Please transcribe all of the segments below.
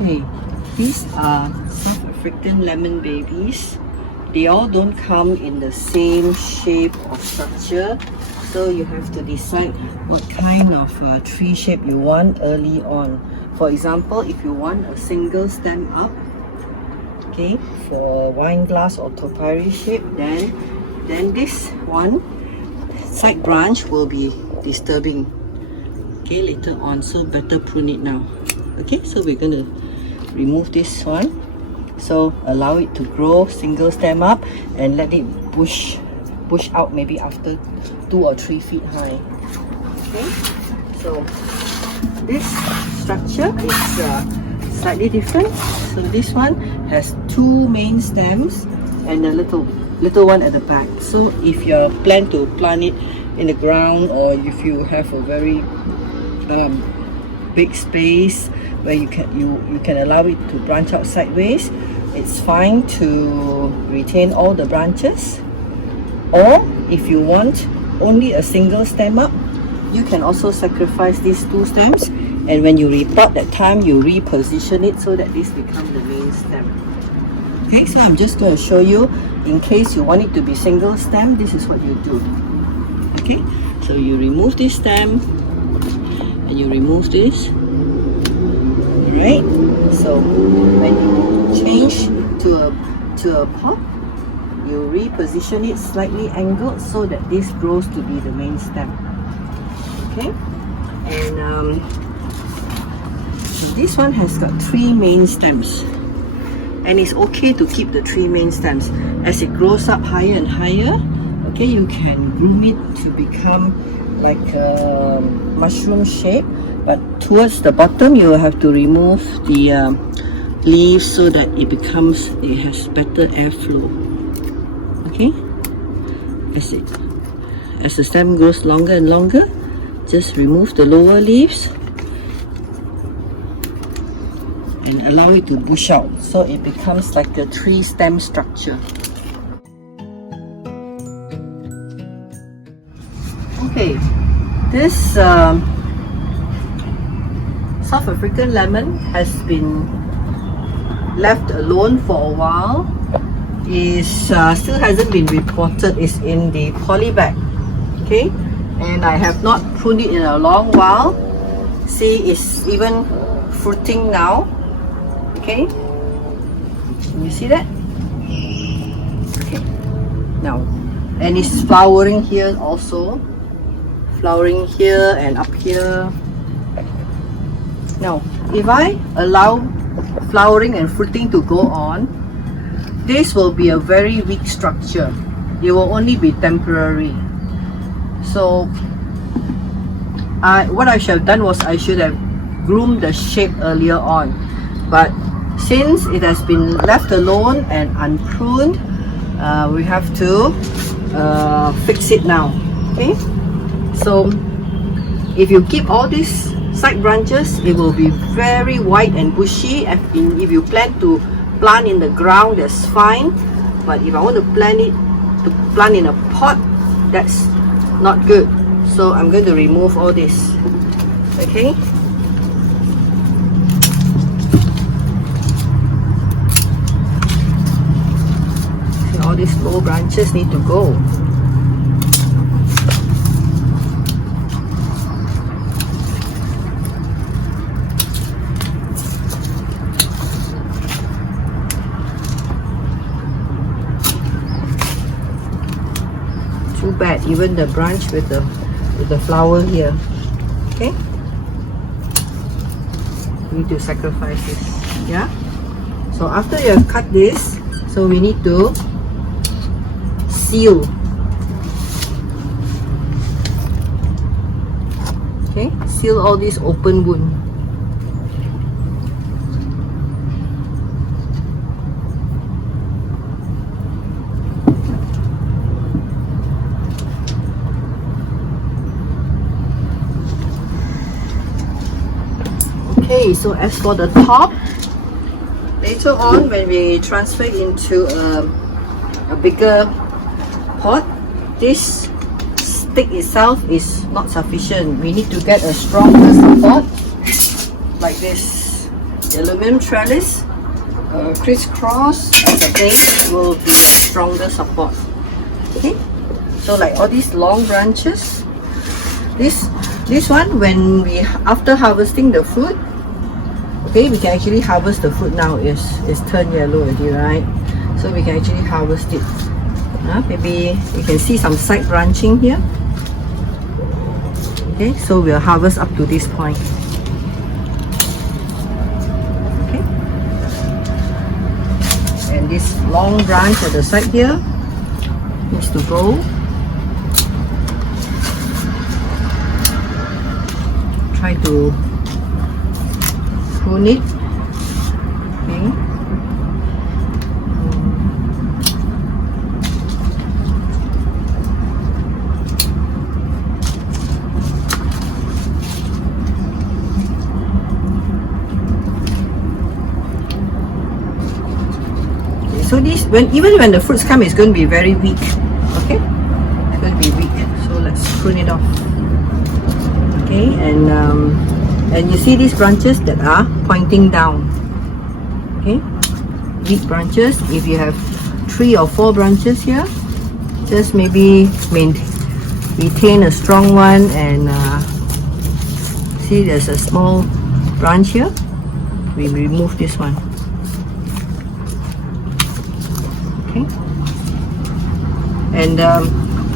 Okay, these are South African lemon babies. They all don't come in the same shape or structure, so you have to decide what kind of tree shape you want early on. For example, if you want a single stem up, okay, for wine glass or topiary shape, then this one side branch will be disturbing, okay, later on, so better prune it now. Okay, so we're going to remove this one, so allow it to grow single stem up and let it bush out maybe after 2 or 3 feet high. Okay, so this structure is slightly different. So this one has 2 main stems and a little one at the back. So if you plan to plant it in the ground, or if you have a very big space where you can allow it to branch out sideways, it's fine to retain all the branches. Or if you want only a single stem up, you can also sacrifice these 2 stems, and when you repot that time, you reposition it so that this becomes the main stem. Okay, so I'm just going to show you, in case you want it to be single stem, this is what you do. Okay, so you remove this stem and you remove this. Alright, so when you change to a pot, you reposition it slightly angled so that this grows to be the main stem. Okay, and this one has got 3 main stems, and it's okay to keep the 3 main stems. As it grows up higher and higher, okay, you can groom it to become like a mushroom shape, but towards the bottom you will have to remove the leaves so that it has better airflow. Okay, as the stem grows longer and longer, just remove the lower leaves and allow it to bush out, so it becomes like a 3 stem structure. Okay, this South African lemon has been left alone for a while. Still hasn't been reported. It's in the poly bag. Okay, and I have not pruned it in a long while. See, it's even fruiting now. Okay, can you see that? Okay, now, and it's flowering here also, flowering here and up here. Now, if I allow flowering and fruiting to go on, this will be a very weak structure. It will only be temporary. So what I should have done was I should have groomed the shape earlier on, but since it has been left alone and unpruned, we have to fix it now. Okay, so if you keep all these side branches, it will be very wide and bushy. If you plan to plant in the ground, that's fine, but if I want to plant in a pot, that's not good. So I'm going to remove all this. Okay, see, all these low branches need to go. Too bad, even the branch with the flower here. Okay, we need to sacrifice this. Yeah, so after you have cut this, so we need to seal. Okay, seal all these open wound. Okay, so as for the top, later on when we transfer into a bigger pot, this stick itself is not sufficient. We need to get a stronger support like this. the aluminum trellis crisscross at the base will be stronger support. Okay, so like all these long branches, this one, when we after harvesting the fruit, okay, we can actually harvest the fruit now. It's turned yellow already, right? So we can actually harvest it. Maybe you can see some side branching here. Okay, so we'll harvest up to this point. Okay, and this long branch at the side here needs to go. Try to prune it. Okay. So this, even when the fruits come, it's going to be very weak. Okay, it's going to be weak. So let's prune it off. Okay, and you see these branches that are pointing down. Okay, weak branches. If you have 3 or 4 branches here, just maybe retain a strong one, and see there's a small branch here. We remove this one. Okay, and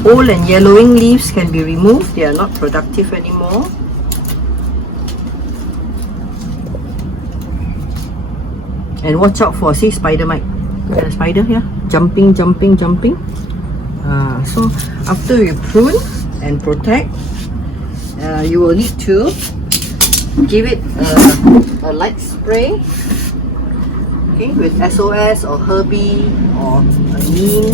old and yellowing leaves can be removed. They are not productive anymore. And watch out for, see, spider mite. There's a spider here, jumping. So after you prune and protect, you will need to give it a light spray. Okay, with SOS or Herbie or a neem.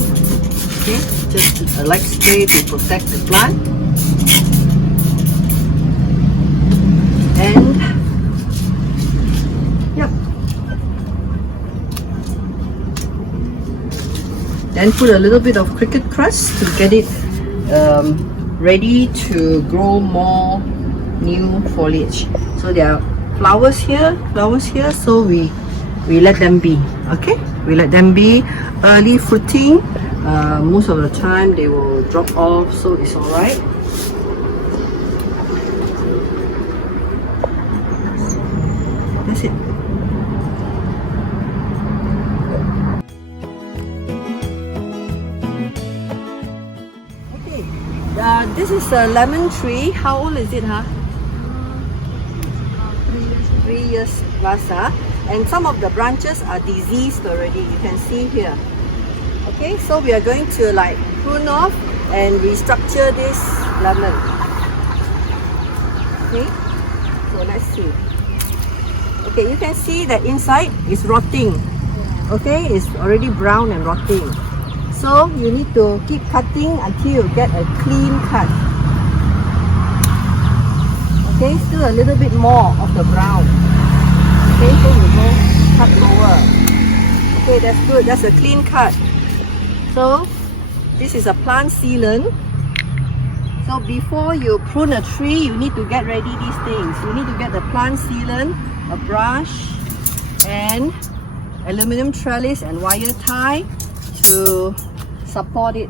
Okay, just a light spray to protect the plant. And yep. Then put a little bit of cricket crust to get it ready to grow more new foliage. So there are flowers here, so we let them be. Okay, we let them be. Early fruiting, most of the time they will drop off, so it's all right. That's it. Okay, this is a lemon tree. How old is it, huh? 3 years plus, huh? And some of the branches are diseased already, you can see here. Okay, so we are going to like prune off and restructure this lemon. Okay, so let's see. Okay, you can see that inside is rotting. Okay, it's already brown and rotting. So you need to keep cutting until you get a clean cut. Okay, still a little bit more of the brown. Okay, so we go cut lower. Okay, that's good. That's a clean cut. So this is a plant sealant. So before you prune a tree, you need to get ready these things. You need to get the plant sealant, a brush, and aluminum trellis and wire tie to support it.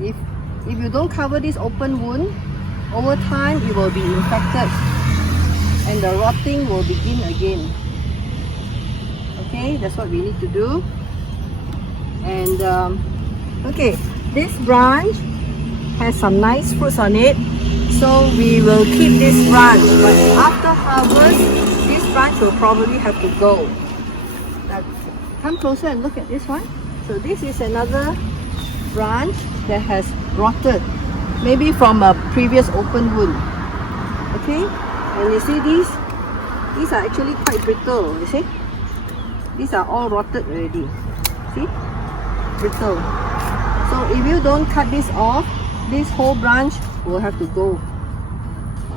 If you don't cover this open wound, over time it will be infected and the rotting will begin again. Okay, that's what we need to do. And okay, this branch has some nice fruits on it, so we will keep this branch, but after harvest this branch will probably have to go. Now, come closer and look at this one. So this is another branch that has rotted, maybe from a previous open wound. Okay, and you see these are actually quite brittle. You see, these are all rotted already. See, brittle. So if you don't cut this off, this whole branch will have to go.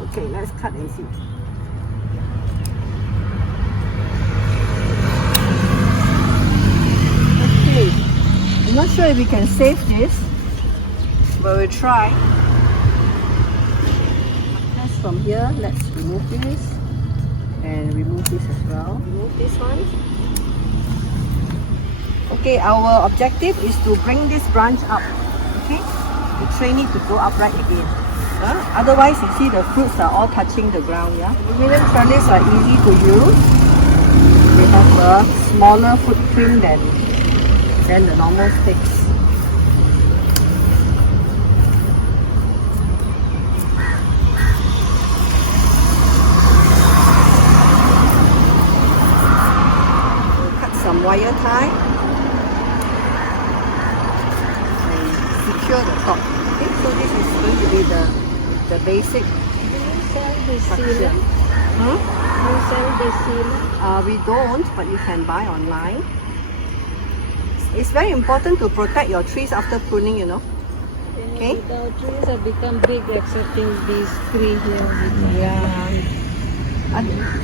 Okay, let's cut and see. Okay, I'm not sure if we can save this, but we'll try. From here, let's remove this. And remove this as well. Remove this one. Okay, our objective is to bring this branch up. Okay, to train it to go upright again. Otherwise, you see the fruits are all touching the ground. Yeah, aluminum trellis are easy to use. They have a smaller footprint than the normal sticks. Some wire tie and secure the top. Okay, so this is going to be the basic structure. You sell the seal? We don't, but you can buy online. It's very important to protect your trees after pruning, you know. Okay. The trees have become big, excepting these three here. Yeah.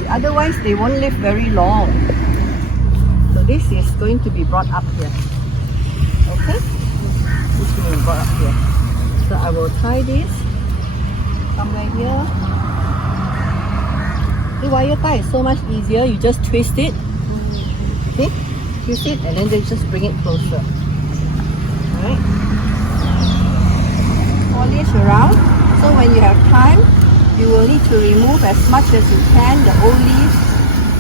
Otherwise, they won't live very long. So this is going to be brought up here. Okay? This will be brought up here. So I will tie this somewhere here. The wire tie is so much easier. You just twist it. Okay? Twist it and then they just bring it closer. Alright? Polish around. So when you have time, you will need to remove as much as you can the old leaves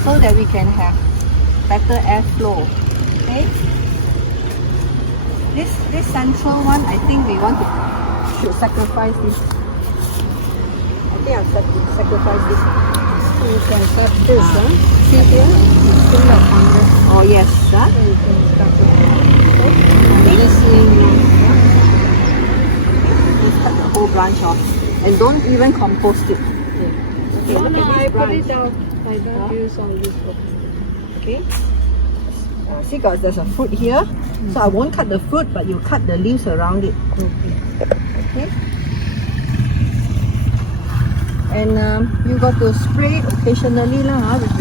so that we can have better airflow. Okay, this central one, I think we should sacrifice this. I think I'll sacrifice this. You can cut this, See here? It's full of fungus. Oh yes, huh? So you can cut it. This Just cut the whole branch off and don't even compost it. Okay, no, look no, at this I put branch. it out. I don't use all this. Okay. See guys, there's a fruit here. So I won't cut the fruit, but you cut the leaves around it. Okay. And you got to spray occasionally with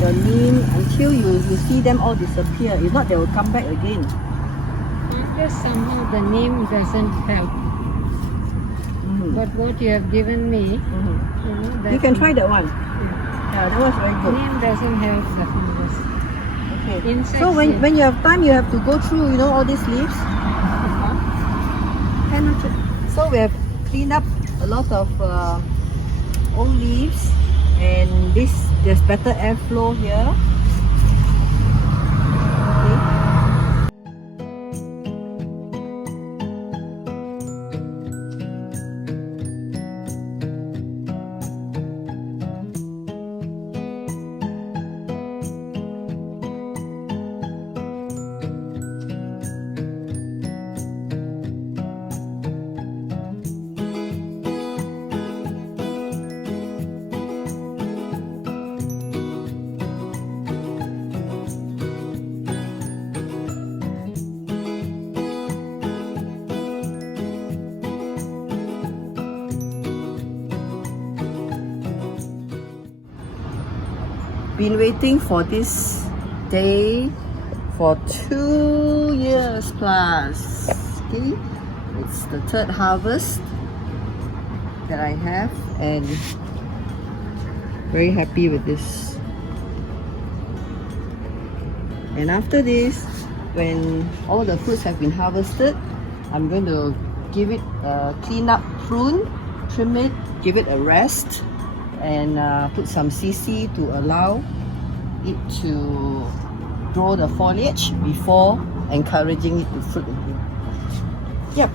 your neem until you see them all disappear. If not, they will come back again. I guess somehow the name doesn't help. But what you have given me, You can try that one. Yeah, that was very good. Name doesn't help the fungus. Okay. Insects, So when you have time, you have to go through, all these leaves. So we have cleaned up a lot of old leaves, and there's better airflow here. Been waiting for this day for 2 years plus. Okay, it's the third harvest that I have, and very happy with this. And after this, when all the fruits have been harvested, I'm going to give it a clean up, prune, trim it, give it a rest, and put some CC to allow it to grow the foliage before encouraging it to fruit again. Yep.